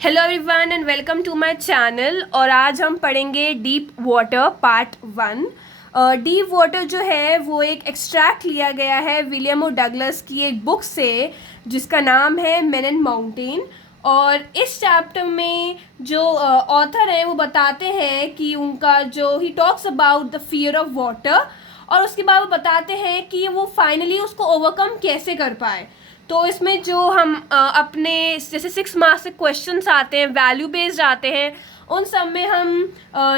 Hello everyone and welcome to my channel. और आज हम पढ़ेंगे deep water part 1। Deep water जो है वो एक एक्सट्रैक्ट लिया गया है विलियम ओ डगलस की एक बुक से जिसका नाम है मैन एंड माउंटेन। और इस चैप्टर में जो ऑथर है वो बताते हैं कि उनका जो he talks about the fear of water, और उसके बाद वो बताते हैं कि वो फाइनली उसको ओवरकम कैसे कर पाए। तो इसमें जो हम अपने जैसे 6 मार्क्स से क्वेश्चंस आते हैं, वैल्यू बेस्ड आते हैं, उन सब में हम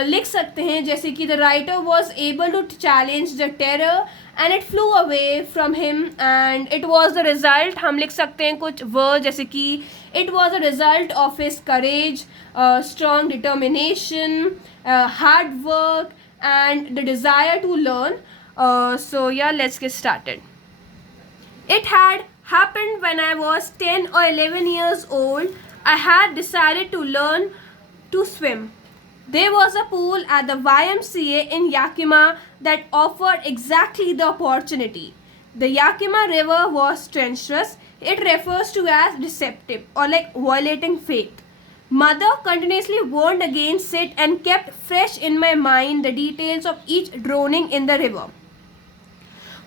लिख सकते हैं जैसे कि the writer was able to challenge the terror and it flew away from him and it was the result. हम लिख सकते हैं कुछ वर्ड जैसे कि it was the result of his courage, strong determination, hard work and the desire to learn. So yeah, let's get started. It had happened when I was 10 or 11 years old. I had decided to learn to swim. There was a pool at the YMCA in Yakima that offered exactly the opportunity. The Yakima River was treacherous. It refers to as deceptive or like violating faith. Mother continuously warned against it and kept fresh in my mind the details of each drowning in the river.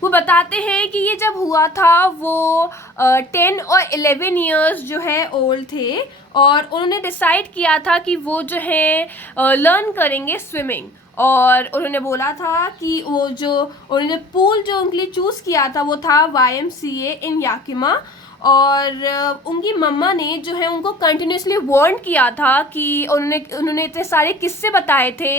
वो बताते हैं कि ये जब हुआ था वो 10 और 11 इयर्स जो है ओल्ड थे और उन्होंने डिसाइड किया था कि वो जो है लर्न करेंगे स्विमिंग। और उन्होंने बोला था कि वो जो उन्होंने पूल जो उनके लिए चूज़ किया था वो था YMCA इन याकिमा। और उनकी मम्मा ने जो है उनको कंटिन्यूसली वार्न किया था कि उन्होंने इतने सारे किस्से बताए थे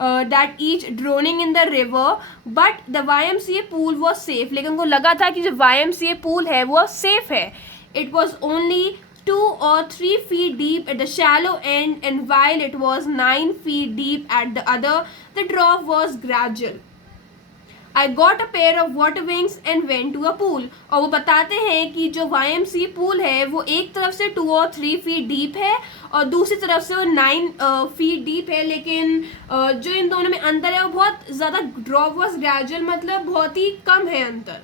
that each droning in the river but the YMCA pool was safe. लेकिन उनको लगा था कि जो YMCA पूल है वो सेफ है। It was only 2 or 3 feet deep at the shallow end, and while it was 9 feet deep at the other, the drop was gradual. I got a pair of water wings and went to a pool. और वो बताते हैं कि जो YMCA pool है वो एक तरफ से 2 और 3 feet deep है और दूसरी तरफ से वो 9 feet deep है। लेकिन जो इन दोनों में अंतर है वो बहुत ज़्यादा ड्रॉप वॉज ग्रेजुअल, मतलब बहुत ही कम है अंतर।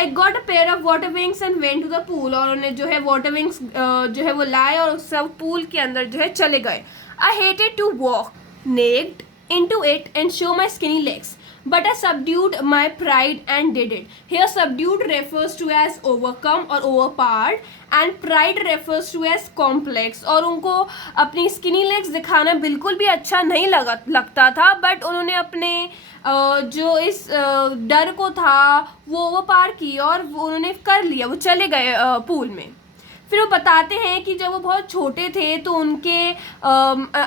I got a pair of water wings and went to the pool. और उन्हें जो है water wings जो है वो लाए और सब पूल के अंदर जो है चले गए। I hated to walk naked into it and show my skinny legs, but I subdued my pride and did it. Here subdued refers to as overcome or overpowered and pride refers to as complex. और उनको अपनी skinny legs दिखाना बिल्कुल भी अच्छा नहीं लगता था, बट उन्होंने अपने जो इस डर को था वो पार की और वो उन्होंने कर लिया, वो चले गए पूल में। फिर वो बताते हैं कि जब वो बहुत छोटे थे तो उनके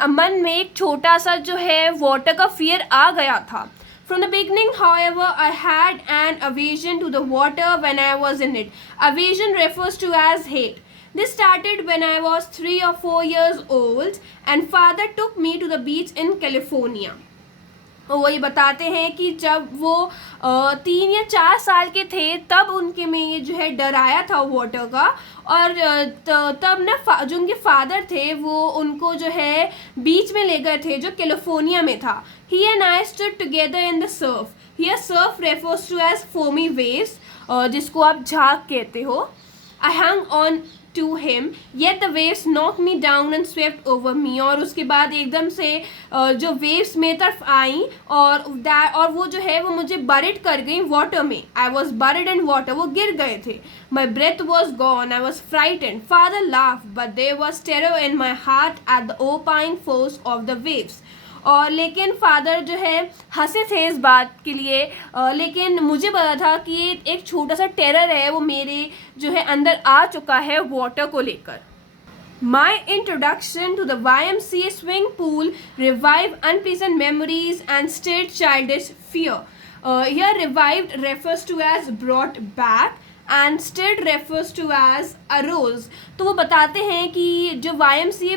मन में एक छोटा सा जो है वाटर का फियर आ गया था। From the beginning, however, I had an aversion to the water when I was in it. Aversion refers to as hate. This started when I was 3 or 4 years old and father took me to the beach in California. वो ये बताते हैं कि जब वो 3 या 4 साल के थे तब उनके में ये जो है डर आया था वाटर का। और तब ना जो उनके फादर थे वो उनको जो है बीच में ले गए थे जो कैलिफोर्निया में था। He and I stood together in the surf. Here surf refers to as foamy waves, जिसको आप झाग कहते हो। I hung on to him, yet the waves knocked me down and swept over me. और उसके बाद एकदम से जो waves मेरी तरफ आई और वो जो है वो मुझे buried कर गई water में। I was buried in water. वो गिर गए थे। My breath was gone. I was frightened. Father laughed, but there was terror in my heart at the overpowering force of the waves. और लेकिन फादर जो है हंसे थे इस बात के लिए, लेकिन मुझे पता था कि ये एक छोटा सा टेरर है वो मेरे जो है अंदर आ चुका है वाटर को लेकर। My introduction to the YMCA swimming pool revived unpleasant memories and stirred childish fear. Here revived refers to as brought back and stirred refers to as arose. तो वो बताते हैं कि जो YMCA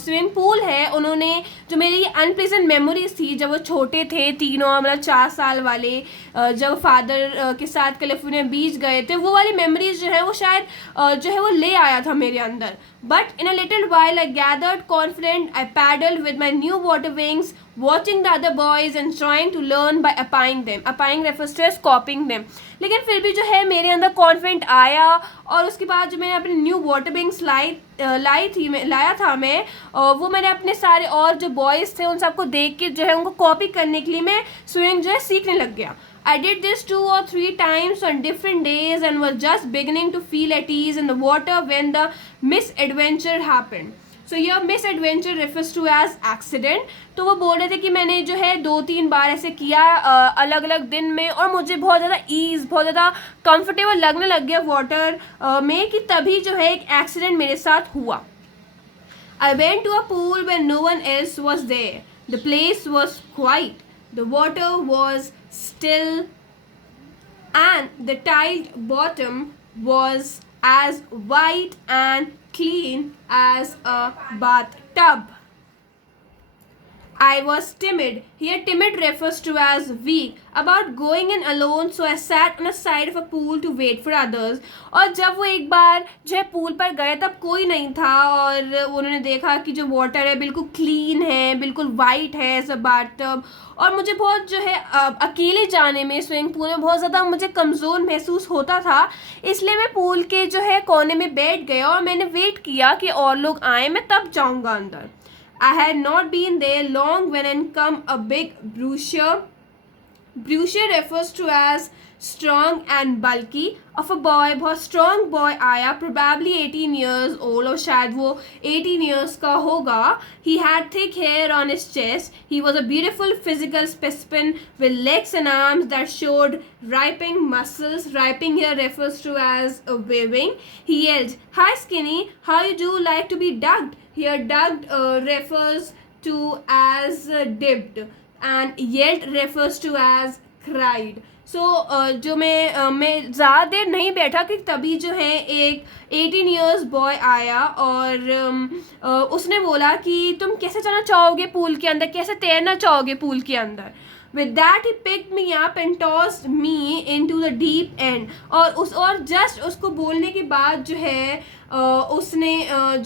स्विमिंग पूल है उन्होंने जो मेरी अनप्लेजेंट मेमोरीज थी जब वो छोटे थे, तीनों मतलब 4 साल वाले, जब फादर के साथ कैलिफोर्निया बीच गए थे, वो वाली मेमोरीज जो है वो शायद जो है वो ले आया था मेरे अंदर। But in a little while I gathered confident. I paddled with my new water wings, watching the other boys and trying to learn by applying them. Applying refers to as copying them. लेकिन फिर भी जो है मेरे अंदर confident आया, और उसके बाद जो मैंने अपने न्यू वाटर विंग्स लाया था मैं, वो मैंने अपने सारे और जो बॉयज़ थे उन सबको देख के जो है उनको कॉपी करने के लिए मैं स्विमिंग जो है सीखने लग गया. I did this 2 or 3 times on different days and was just beginning to feel at ease in the water when the misadventure happened. So here misadventure refers to as accident. तो वो बोल रहे थे कि मैंने जो है 2-3 बार ऐसे किया अलग अलग दिन में, और मुझे बहुत ज़्यादा ईज़, बहुत ज़्यादा कंफर्टेबल लगने लग गया वाटर में, कि तभी जो है एक एक्सीडेंट मेरे साथ हुआ. I went to a pool when no one else was there. The place was quiet. The water was still and the tiled bottom was as white and clean as a bathtub. I was timid. Here timid refers to as weak about going in alone, so I sat on a side of a pool to wait for others. और जब वो एक बार जो है pool पर गए तब कोई नहीं था, और उन्होंने देखा कि जो वाटर है बिल्कुल क्लीन है, बिल्कुल वाइट है एज अ बाथटब, और मुझे बहुत जो है अकेले जाने में स्विमिंग पूल में बहुत ज़्यादा मुझे कमज़ोर महसूस होता था. इसलिए मैं पूल के जो है कोने में बैठ गया और मैंने वेट किया कि और लोग आए, मैं तब जाऊँगा अंदर. I had not been there long when in come a big bruiser. Bruiser refers to as strong and bulky of a boy. बहुत strong boy आया, probably 18 years old, और शायद वो 18 years का होगा. He had thick hair on his chest. He was a beautiful physical specimen with legs and arms that showed ripping muscles. Ripping here refers to as waving. He yelled, "Hi skinny, how you do like to be ducked?" Here ducked refers to as dipped and yelled refers to as cried. So जो मैं ज़्यादा देर नहीं बैठा कि तभी जो है एक 18 years boy आया, और उसने बोला कि तुम कैसे जाना चाहोगे पूल के अंदर, कैसे तैरना चाहोगे पूल के अंदर. With that he picked me up and tossed me into the deep end. और जस्ट उसको बोलने के बाद जो है उसने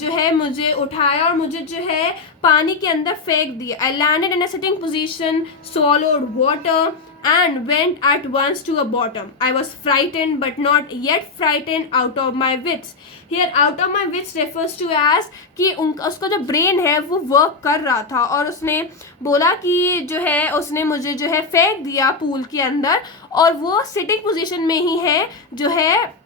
जो है मुझे उठाया और मुझे जो है पानी के अंदर फेंक दिया. I landed in a sitting position, swallowed water and went at once to a bottom. I was frightened but not yet frightened out of my wits. Here out of my wits refers to as कि उसका जो brain है वो work कर रहा था, और उसने बोला कि जो है उसने मुझे जो है फेंक दिया पूल के अंदर, और वो सिटिंग पोजीशन में ही है जो है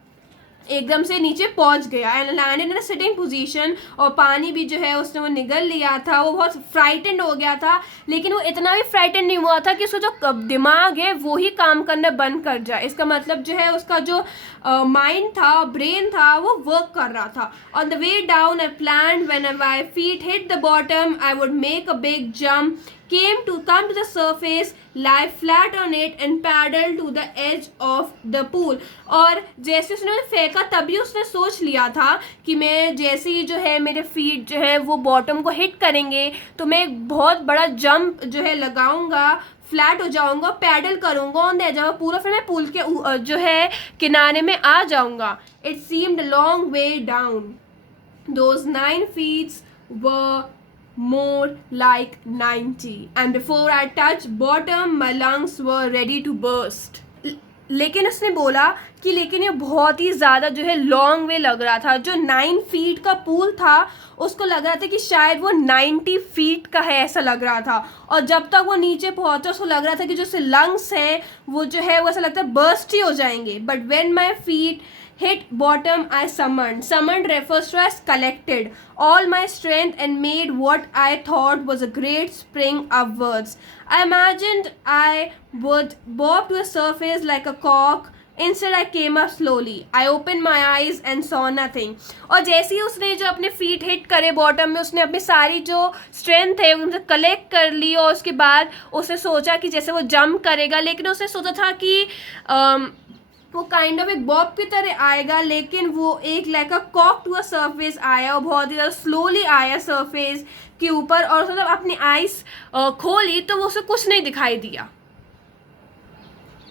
एकदम से नीचे पहुंच गया. And landed in a sitting position, और पानी भी जो है उसने वो निगल लिया था. वो बहुत फ्राइटेंड हो गया था, लेकिन वो इतना भी फ्राइटेंड नहीं हुआ था कि उसका जो दिमाग है वो ही काम करना बंद कर जाए. इसका मतलब जो है उसका जो माइंड था, ब्रेन था, वो वर्क कर रहा था. On the way down I planned when my feet hit the bottom I would make a big jump, come to the surface, lie flat on it and paddle to the edge of the pool. और जैसे उसने फेंका तभी उसने सोच लिया था कि मैं जैसे ही जो है मेरे फीट जो है वो बॉटम को हिट करेंगे तो मैं एक बहुत बड़ा जंप जो है लगाऊंगा, फ्लैट हो जाऊंगा, पैडल करूंगा ऑन द एज ऑफ पूरा, फिर मैं पूल के जो है किनारे में आ जाऊंगा. It seemed a long way down. Those 9 feet were more like 90 and before I touched bottom my lungs were ready to burst. लेकिन उसने बोला कि लेकिन ये बहुत ही ज़्यादा जो है लॉन्ग वे लग रहा था. जो 9 फीट का पूल था उसको लग रहा था कि शायद वो 90 फीट का है, ऐसा लग रहा था. और जब तक वो नीचे पहुंचा उसको लग रहा था कि जो उसके लंग्स हैं वो जो है वो ऐसा लगता है बर्स्ट ही हो जाएंगे. But when my feet hit bottom I summoned. Summoned refers to as collected all my strength and made what I thought was a great spring upwards. I imagined I would bob to the surface like a cork. Instead I came up slowly. I opened my eyes and saw nothing. और जैसे ही उसने जो अपने feet hit करे bottom में, उसने अपनी सारी जो स्ट्रेंथ है उनसे कलेक्ट कर ली, और उसके बाद उसने सोचा कि जैसे वो जंप करेगा, लेकिन उसने सोचा था कि वो काइंड ऑफ एक बॉब की तरह आएगा, लेकिन वो एक लाइक अ कॉक टू अ सरफेस आया और बहुत ही ज़्यादा स्लोली आया सरफेस के ऊपर. और उसने जब अपनी आइज खोली तो वो उसे कुछ नहीं दिखाई दिया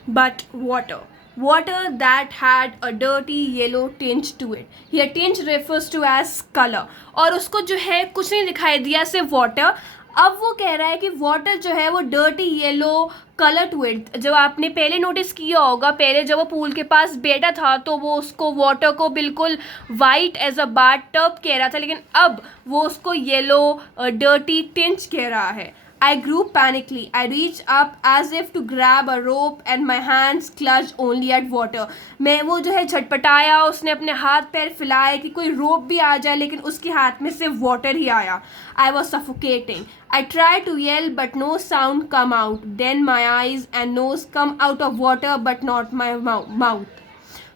but water. water that had a dirty yellow tinge to it. Here tinge refers to as color. और उसको जो है कुछ नहीं दिखाई दिया, सिर्फ water. अब वो कह रहा है कि वाटर जो है वो dirty yellow colour to it. जब आपने पहले नोटिस किया होगा, पहले जब वो पूल के पास बैठा था तो वो उसको वाटर को बिल्कुल white as a bathtub कह रहा था, लेकिन अब वो उसको येलो डर्टी टिंच कह रहा है. I grew panically. I reached up as if to grab a rope and my hands clutched only at water. मैं वो जो है झटपटाया, उसने अपने हाथ पैर फैलाए कि कोई रोप भी आ जाए, लेकिन उसके हाथ में सिर्फ वाटर ही आया. I was suffocating. I tried to yell but no sound come out. Then my eyes and nose come out of water but not my mouth.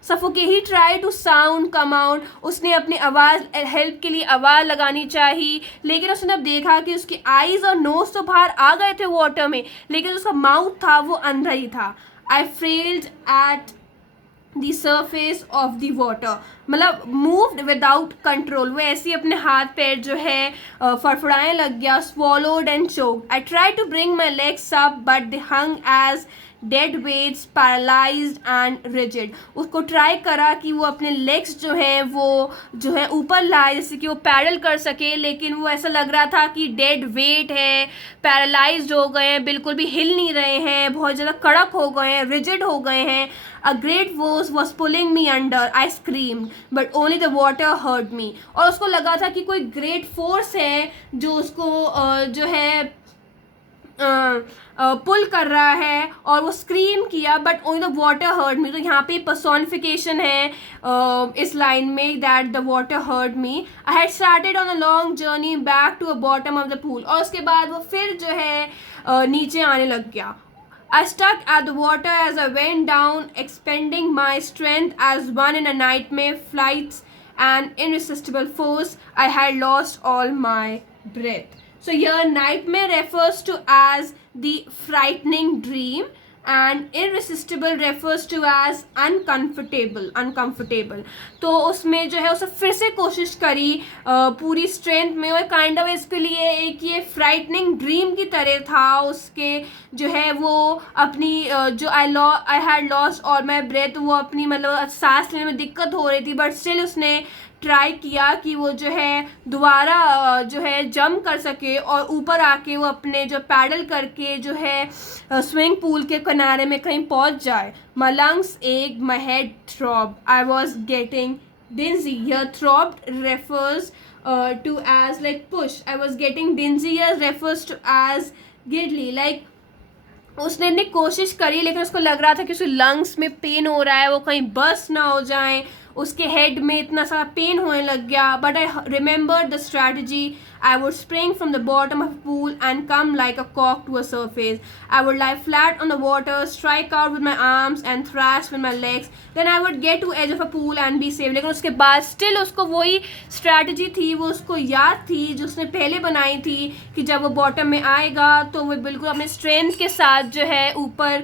Suffocate he try to sound come out. उसने अपनी आवाज़ help के लिए आवाज़ लगानी चाहिए, लेकिन उसने अब देखा कि उसकी आईज और नोज तो बाहर आ गए थे वाटर में, लेकिन उसका माउथ था वो अंदर ही था. I failed at the surface of the water. मतलब मूव्ड विदाउट कंट्रोल. वो ऐसे ही अपने हाथ पैर जो है फड़फड़ाने लग गया. Swallowed and choked. I try to bring my legs up but they hung as dead weights, paralysed and rigid. उसको ट्राई करा कि वो अपने लेग्स जो है वो जो है ऊपर लाए, जैसे कि वो पैडल कर सके, लेकिन वो ऐसा लग रहा था कि डेड वेट है, पैरालाइज्ड हो गए हैं, बिल्कुल भी हिल नहीं रहे हैं, बहुत ज़्यादा कड़क हो गए हैं, रिजिड हो गए हैं. A great force was pulling me under. I screamed, but only the water hurt me. और उसको लगा था कि कोई ग्रेट फोर्स है जो उसको जो है पुल कर रहा है, और वो स्क्रीम किया, but only the water hurt me. तो यहाँ पे पर्सोनिफिकेशन है इस लाइन में, that the water hurt me. I had started on a long journey back to a bottom of the pool. और उसके बाद वो फिर जो है नीचे आने लग गया. I stuck at the water as I went down, expending my strength as one in a nightmare flights and irresistible force. I had lost all my breath. So here nightmare refers to as the frightening dream, and irresistible refers to as uncomfortable. तो उसमें जो है उसे फिर से कोशिश करी पूरी स्ट्रेंथ में, और काइंड ऑफ इसके लिए एक ये फ्राइटनिंग ड्रीम की तरह था. उसके जो है वो अपनी जो I had lost all my breath, वो अपनी मतलब सांस लेने में दिक्कत हो रही थी, बट स्टिल उसने ट्राई किया कि वो जो है दोबारा जो है जंप कर सके और ऊपर आके वो अपने जो पैडल करके जो है स्विमिंग पूल के किनारे में कहीं पहुंच जाए. माई लंग्स एक, my head throb, I was getting dingy. Here throbbed refers to as like push. I was getting dizzy refers to as giddly. Like उसने अपनी कोशिश करी, लेकिन उसको लग रहा था कि उसके लंग्स में पेन हो रहा है, वो कहीं बस्ट ना हो जाए, उसके हेड में इतना सारा पेन होने लग गया. But I remember the strategy. I would spring from the bottom of a pool and come like a cork to a surface. I would lie flat on the water, strike out with my arms and thrash with my legs. Then I would get to edge of a pool and be safe. लेकिन उसके बाद still उसको वही strategy थी, वो उसको याद थी जो उसने पहले बनाई थी, कि जब वो बॉटम में आएगा तो वो बिल्कुल अपने स्ट्रेंथ के साथ जो है ऊपर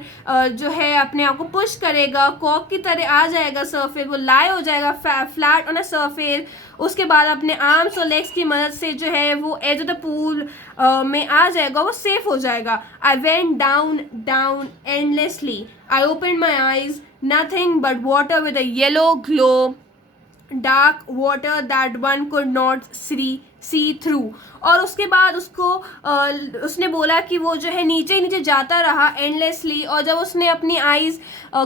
जो है अपने आप को पुश करेगा, कॉक की तरह आ जाएगा सरफेस, वो लाई हो जाएगा फ्लैट ऑन अ सरफेस. उसके बाद अपने आर्म्स और लेग्स की मदद से जो है वो एज ऑफ द पूल में आ जाएगा, वो सेफ हो जाएगा. I went down endlessly. I open my eyes, nothing but water with a yellow glow, dark water that one could not see through. और उसके बाद उसको उसने बोला कि वो जो है नीचे नीचे जाता रहा एंडलेसली, और जब उसने अपनी आईज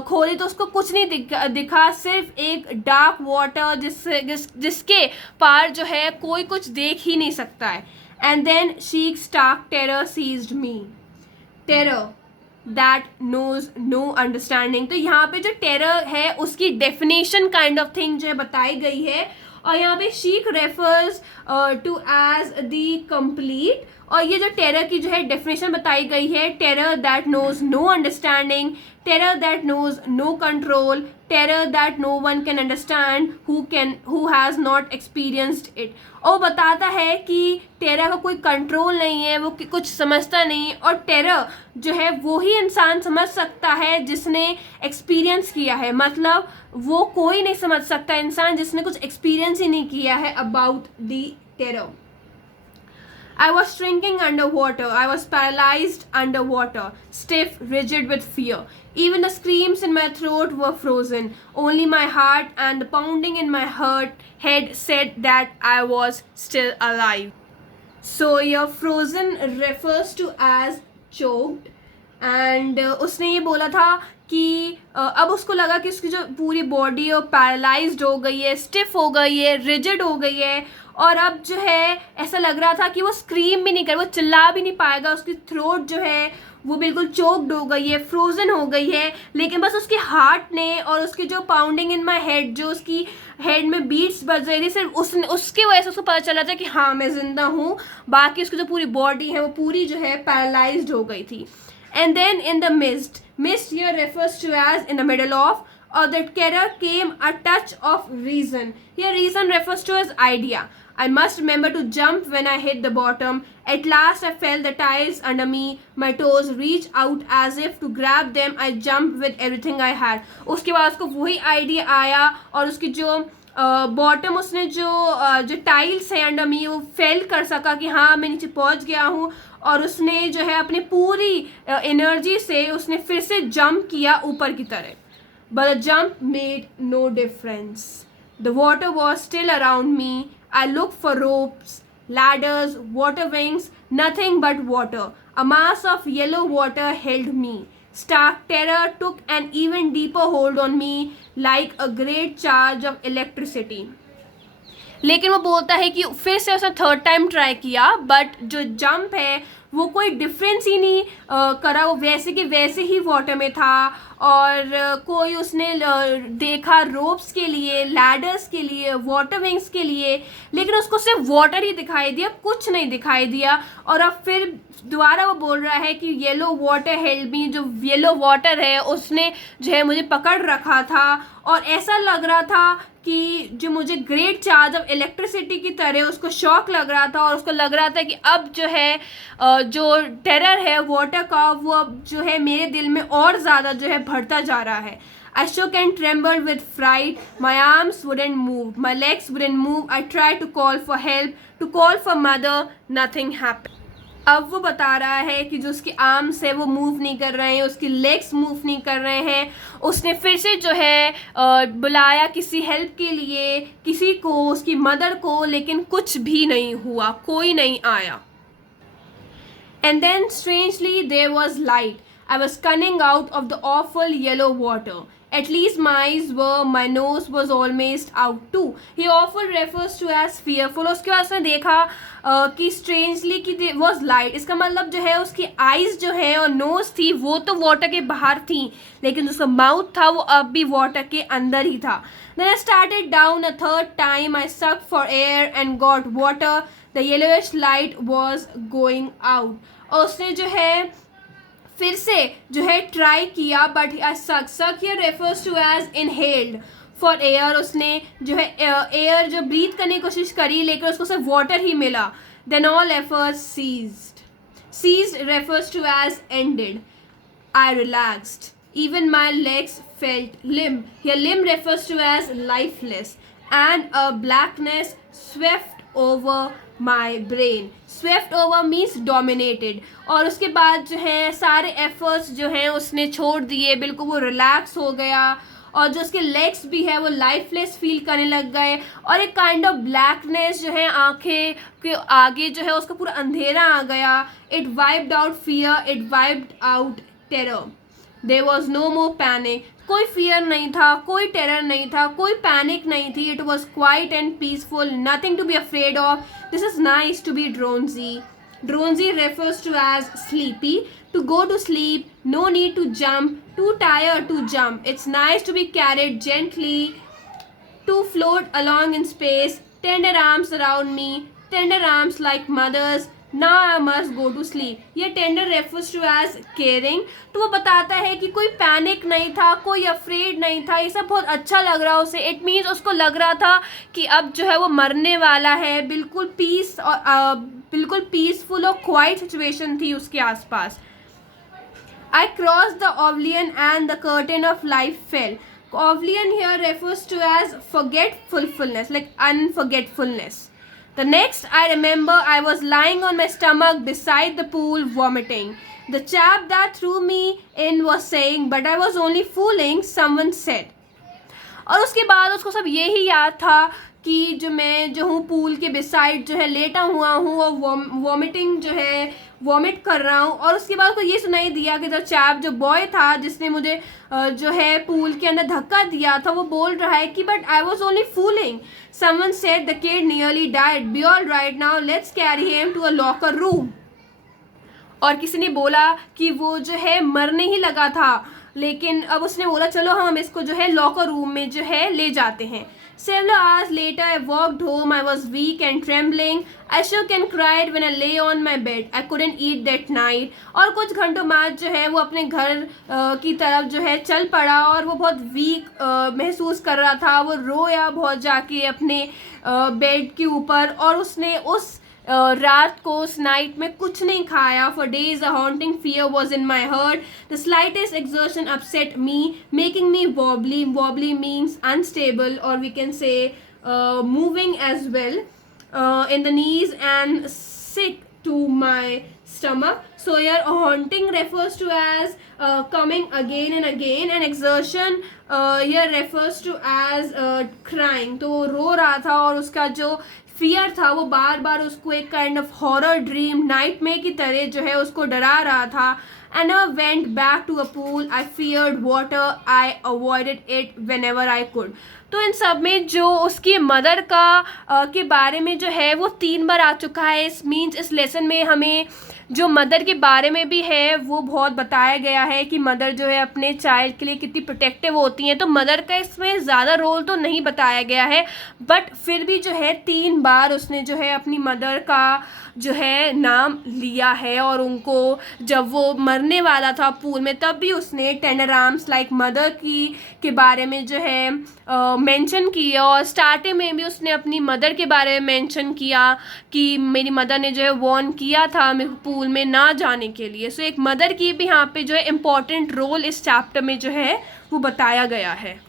खोली तो उसको कुछ नहीं दिखा, सिर्फ एक डार्क वाटर जिसके पार जो है कोई कुछ देख ही नहीं सकता है. And then sheer stark terror seized me. Terror that knows no understanding. तो यहाँ पे जो टेरर है उसकी डेफिनेशन काइंड ऑफ थिंग जो है बताई गई है, और यहाँ पे sheer refers to as the complete. और ये जो टेरर की जो है डेफिनेशन बताई गई है, terror that knows no understanding, terror that knows no control, terror that no one can understand who has not experienced it. और बताता है कि टेरर का कोई कंट्रोल नहीं है, वो कुछ समझता नहीं, और टेरर जो है वो ही इंसान समझ सकता है जिसने एक्सपीरियंस किया है. मतलब वो कोई नहीं समझ सकता इंसान जिसने कुछ एक्सपीरियंस ही नहीं किया है about the terror. I was shrinking underwater. I was paralyzed underwater, stiff, rigid with fear. Even the screams in my throat were frozen. Only my heart and the pounding in my head said that I was still alive. So your frozen refers to as choked. And उसने ये बोला था कि अब उसको लगा कि उसकी जो पूरी बॉडी है वो पैरालाइज्ड हो गई है, स्टिफ हो गई है, रिजिड हो गई है, और अब जो है ऐसा लग रहा था कि वो स्क्रीम भी नहीं कर, वो चिल्ला भी नहीं पाएगा, उसकी थ्रोट जो है वो बिल्कुल चोक्ड हो गई है, फ्रोजन हो गई है. लेकिन बस उसके हार्ट ने और उसकी जो पाउंडिंग इन माई हेड, जो उसकी हेड में बीट्स बज रही थी, सिर्फ उसकी वजह से उसको पता चला था कि हाँ मैं जिंदा हूँ. बाकी उसकी जो पूरी बॉडी है वो पूरी जो है पैरालाइज्ड हो गई थी. And then in the mist here refers to as in the middle of, or the terror came a touch of reason. Here reason refers to as idea. I must remember to jump when I hit the bottom. At last I felt the tiles under me. My toes reached out as if to grab them. I jumped with everything I had. उसके बाद उसको वही idea आया और उसकी जो bottom उसने जो टाइल्स है अंडर मी वो फेल कर सका कि हाँ मैं नीचे पहुंच गया हूँ, और उसने जो है अपनी पूरी एनर्जी से उसने फिर से जंप किया ऊपर की तरफ. But the jump made no difference. The water was still around me. I look for ropes, ladders, water wings, nothing but water. A mass of yellow water held me. Stark terror took an even deeper hold on me, like a great charge of electricity. लेकिन वो बोलता है कि फिर से उसने third time try किया, but जो जंप है वो कोई डिफरेंस ही नहीं करा. वो वैसे कि वैसे ही वाटर में था, और कोई उसने देखा रोप्स के लिए, लैडर्स के लिए, वाटर विंग्स के लिए, लेकिन उसको सिर्फ वाटर ही दिखाई दिया, कुछ नहीं दिखाई दिया. और अब फिर दोबारा वो बोल रहा है कि येलो वाटर हेल्ड मी. जो येलो वाटर है उसने जो है मुझे पकड़ रखा था, और ऐसा लग रहा था कि जो मुझे ग्रेट चार्ज ऑफ इलेक्ट्रिसिटी की तरह उसको शॉक लग रहा था, और उसको लग रहा था कि अब जो है जो टेरर है वाटर का वो अब जो है मेरे दिल में और ज़्यादा जो है बढ़ता जा रहा है. I shook and trembled with fright. My arms wouldn't move. My legs wouldn't move. I tried to call for help, to call for mother. Nothing happened. अब वो बता रहा है कि जो उसके आर्म्स है वो मूव नहीं कर रहे हैं, उसकी लेग्स मूव नहीं कर रहे हैं. उसने फिर से जो है बुलाया किसी हेल्प के लिए, किसी को, उसकी मदर को, लेकिन कुछ भी नहीं हुआ, कोई नहीं आया. And then strangely there was light. I was coming out of the awful yellow water. At least my eyes were, my nose was almost out too. He awful refers to as fearful. उसके बाद उसने देखा कि strangely कि there was light. इसका मतलब जो है उसकी eyes जो है और nose थी वो तो water के बाहर थी, लेकिन उसका mouth था वो अब भी water के अंदर ही था. Then I started down a third time. I sucked for air and got water. The yellowish light was going out. और उसने जो है फिर से जो है ट्राई किया, but suck here refers to as inhaled for air. उसने जो है एयर जो ब्रीथ करने की कोशिश करी, लेकिन उसको सिर्फ वाटर ही मिला. Then all efforts ceased. Ceased refers to as ended. I relaxed. Even my legs felt limp. Here limp refers to as lifeless. And a blackness swept over my brain. Swept over means dominated. और उसके बाद जो है सारे efforts जो हैं उसने छोड़ दिए, बिल्कुल वो relax हो गया, और जो उसके legs भी है वो lifeless feel करने लग गए, और एक kind of blackness जो है आंखें के आगे जो है उसका पूरा अंधेरा आ गया. It wiped out fear, it wiped out terror. There was no more panic. कोई फियर नहीं था, कोई टेरर नहीं था, कोई पैनिक नहीं थी. It was quiet and peaceful, nothing to be afraid of. This is nice to be drowsy. Drowsy refers to as sleepy. To go to sleep, no need to jump, to tire to jump. It's nice to be carried gently, to float along in space. Tender arms around me, tender arms like mother's. Now I must go to sleep. ये tender refers to as caring. तो वो बताता है कि कोई panic नहीं था, कोई अफ्रेड नहीं था, ये सब बहुत अच्छा लग रहा उसे. इट मीन्स उसको लग रहा था कि अब जो है वो मरने वाला है. बिल्कुल पीस और बिल्कुल पीसफुल और क्वाइट सिचुएशन थी उसके आसपास. I crossed the oblivion and the curtain of life fell. Oblivion here refers to as forgetfulness, like unforgetfulness. The next I remember I was lying on my stomach beside the pool vomiting. The chap that threw me in was saying, but I was only fooling, someone said. और उसके बाद उसको सब यही याद था कि जो मैं जो हूँ पूल के बिसाइड जो है लेटा हुआ हूँ और वॉमिटिंग जो है वॉमिट कर रहा हूँ. और उसके बाद उसको ये सुनाई दिया कि द चैप जो बॉय था जिसने मुझे जो है पूल के अंदर धक्का दिया था वो बोल रहा है कि but I was only fooling. Someone said the kid nearly died. Be all right now, let's carry him to a locker room. और किसी ने बोला कि वो जो है मरने ही लगा था, लेकिन अब उसने बोला चलो हम इसको जो है लॉकर रूम में जो है ले जाते हैं. Several hours later, I walked home. I was weak and trembling. I shook and cried when I lay on my bed. I couldn't eat that night. और कुछ घंटों बाद जो है वो अपने घर की तरफ जो है चल पड़ा और वो बहुत वीक महसूस कर रहा था. वो रोया बहुत जाके अपने बेड के ऊपर और उसने उस रात को उस नाइट में कुछ नहीं खाया. For days a haunting fear was in my heart. The slightest exertion upset me, making me wobbly. Wobbly means unstable, or we can say moving as well in the knees, and sick to my stomach. So here haunting refers to as coming again and again, and exertion here refers to as crying. तो रो रहा था और उसका जो fear था वो बार बार उसको एक kind of horror dream nightmare की तरह जो है उसको डरा रहा था. And I went back to a pool. I feared water. I avoided it whenever I could. तो इन सब में जो उसकी मदर का के बारे में जो है वो 3 बार आ चुका है. इस मीन्स इस लेसन में हमें जो मदर के बारे में भी है वो बहुत बताया गया है कि मदर जो है अपने चाइल्ड के लिए कितनी प्रोटेक्टिव होती हैं. तो मदर का इसमें ज़्यादा रोल तो नहीं बताया गया है, बट फिर भी जो है 3 बार उसने जो है अपनी मदर का जो है नाम लिया है. और उनको जब वो मरने वाला था पूल में तब भी उसने टेंडर आर्म्स लाइक मदर की के बारे में जो है मेंशन किया. और स्टार्टिंग में भी उसने अपनी मदर के बारे में मेंशन किया कि मेरी मदर ने जो है वॉर्न किया था मेरे पूल में ना जाने के लिए. सो एक मदर की भी यहाँ पे जो है इम्पॉर्टेंट रोल इस चैप्टर में जो है वो बताया गया है.